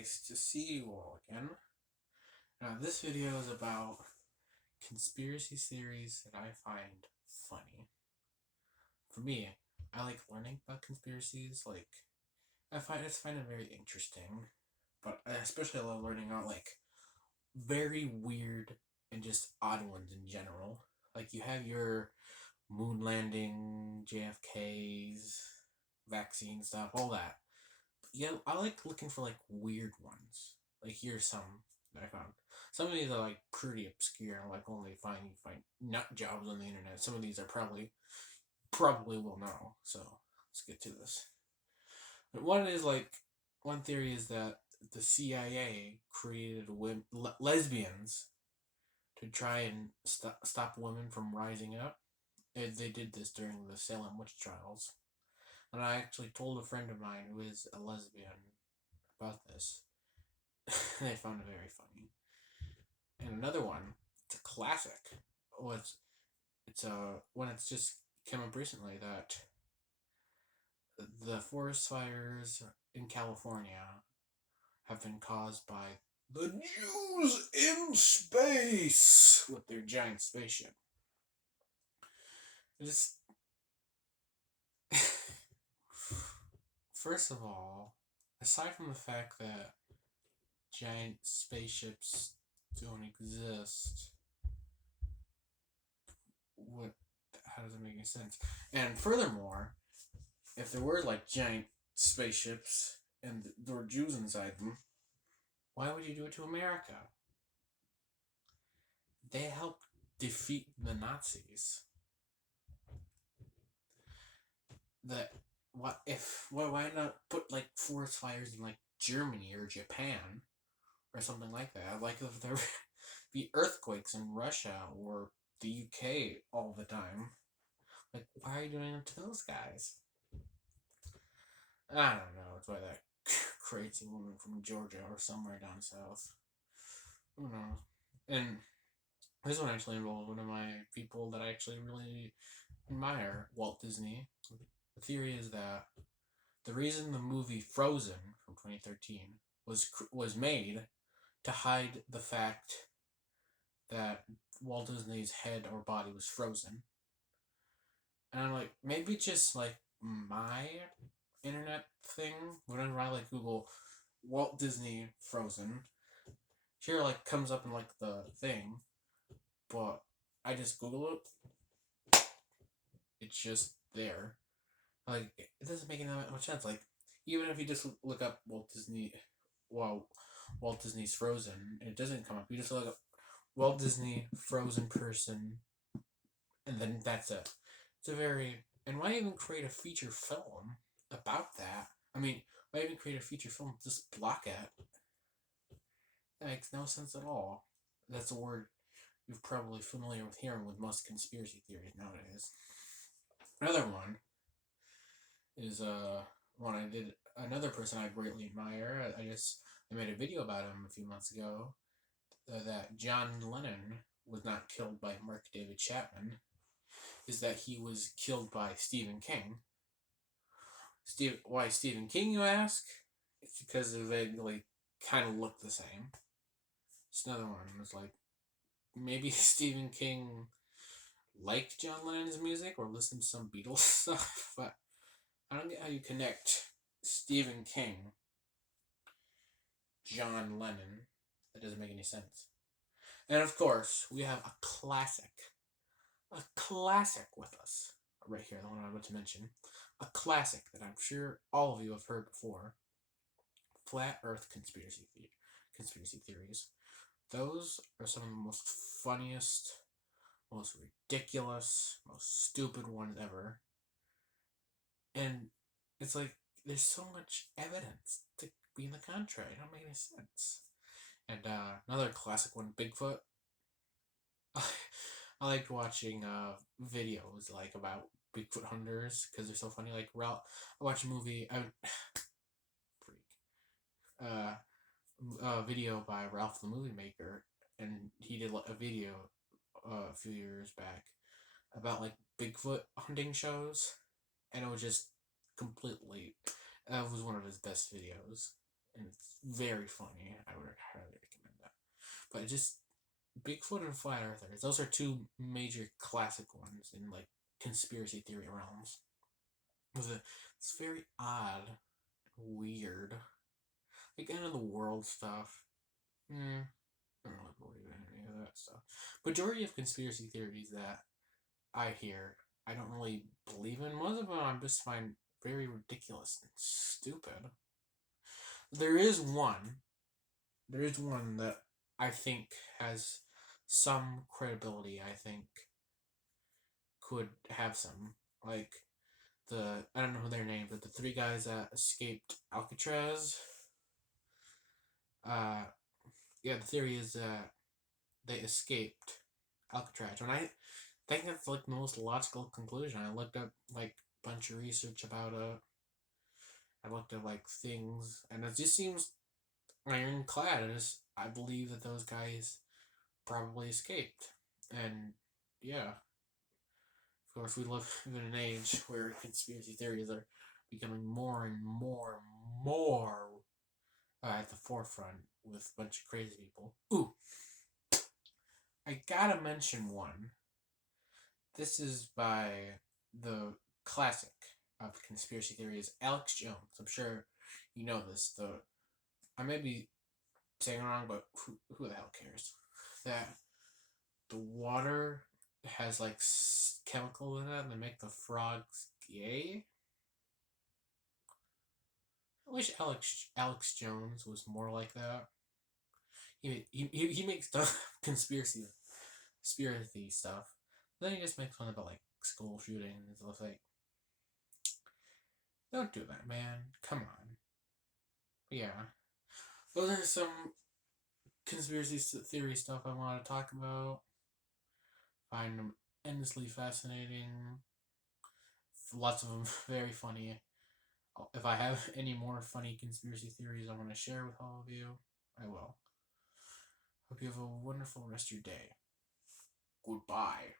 nice to see you all again. Now, this video is about conspiracy theories that I find funny. For me, I like learning about conspiracies. I find it very interesting, but I especially love learning about very weird and just odd ones in general. Like you have your moon landing, JFK's, vaccine stuff, all that. Yeah, I like looking for weird ones. Like here's some that I found. Some of these are pretty obscure and only find nut jobs on the internet. Some of these are probably will know. So let's get to this. But one theory is that the CIA created lesbians to try and stop women from rising up. They did this during the Salem witch trials. And I actually told a friend of mine who is a lesbian about this. They found it very funny. And another one, it's a classic. Was it's when it's just came up recently that the forest fires in California have been caused by the Jews in space with their giant spaceship. Just first of all, aside from the fact that giant spaceships don't exist, what? How does it make any sense? And furthermore, if there were giant spaceships and there were Jews inside them, why would you do it to America? They helped defeat the Nazis. That why not put forest fires in Germany or Japan or something like that? Like if there be earthquakes in Russia or the UK all the time. Why are you doing it to those guys? I don't know. It's why that crazy woman from Georgia or somewhere down south. Who knows? And this one actually involved one of my people that I actually really admire, Walt Disney. The theory is that the reason the movie Frozen from 2013 was made to hide the fact that Walt Disney's head or body was frozen. And I'm like, maybe just my internet thing. Whenever I Google Walt Disney Frozen, here comes up in the thing, but I just Google it. It's just there. It doesn't make any much sense. Even if you just look up Walt Disney's Frozen, it doesn't come up. You just look up Walt Disney Frozen person, and then that's it. And why even create a feature film about that? I mean, why even create a feature film? Just block it. That makes no sense at all. That's a word you're probably familiar with hearing with most conspiracy theories nowadays. Another one is one I did. Another person I greatly admire. I made a video about him a few months ago. That John Lennon was not killed by Mark David Chapman. Is that he was killed by Stephen King. Why Stephen King, you ask? It's because they kind of look the same. It's another one. It's maybe Stephen King liked John Lennon's music or listened to some Beatles stuff, but I don't get how you connect Stephen King, John Lennon. That doesn't make any sense. And of course, we have a classic with us right here, the one I'm about to mention. A classic that I'm sure all of you have heard before. Flat Earth conspiracy theories. Those are some of the most funniest, most ridiculous, most stupid ones ever. And it's there's so much evidence to be in the contrary. It don't make any sense. And another classic one, Bigfoot. I liked watching videos about Bigfoot hunters because they're so funny. Ralph, I watched a movie. A video by Ralph the Movie Maker, and he did a video a few years back about Bigfoot hunting shows, and it was just completely. That was one of his best videos. and it's very funny. I would highly recommend that. But just Bigfoot and Flat Earthers, those are two major classic ones in like conspiracy theory realms. It's very odd, weird, like end of the world stuff. I don't really believe in any of that stuff. Majority of conspiracy theories that I hear, I don't really believe in. Most of them I just find very ridiculous and stupid. There is one. There is one that I think has some credibility. I think could have some, like, I don't know who they're named, but the three guys that escaped Alcatraz. Yeah, the theory is that they escaped Alcatraz, and I think that's like the most logical conclusion. I looked up like a bunch of research about it. I looked at like things, and it just seems ironclad. I believe that those guys probably escaped, and yeah, of course, we live in an age where conspiracy theories are becoming more and more and more at the forefront with a bunch of crazy people. Ooh, I gotta mention one. This is by the classic of conspiracy theories, Alex Jones. I'm sure you know this. I may be saying it wrong, but who the hell cares? That the water has like chemicals in it that make the frogs gay. I wish Alex Jones was more like that. He makes conspiracy stuff. Then he just makes fun about like school shootings and stuff like. Don't do that, man. Come on. Yeah, those are some conspiracy theory stuff I want to talk about. Find them endlessly fascinating. Lots of them very funny. If I have any more funny conspiracy theories I want to share with all of you, I will. Hope you have a wonderful rest of your day. Goodbye.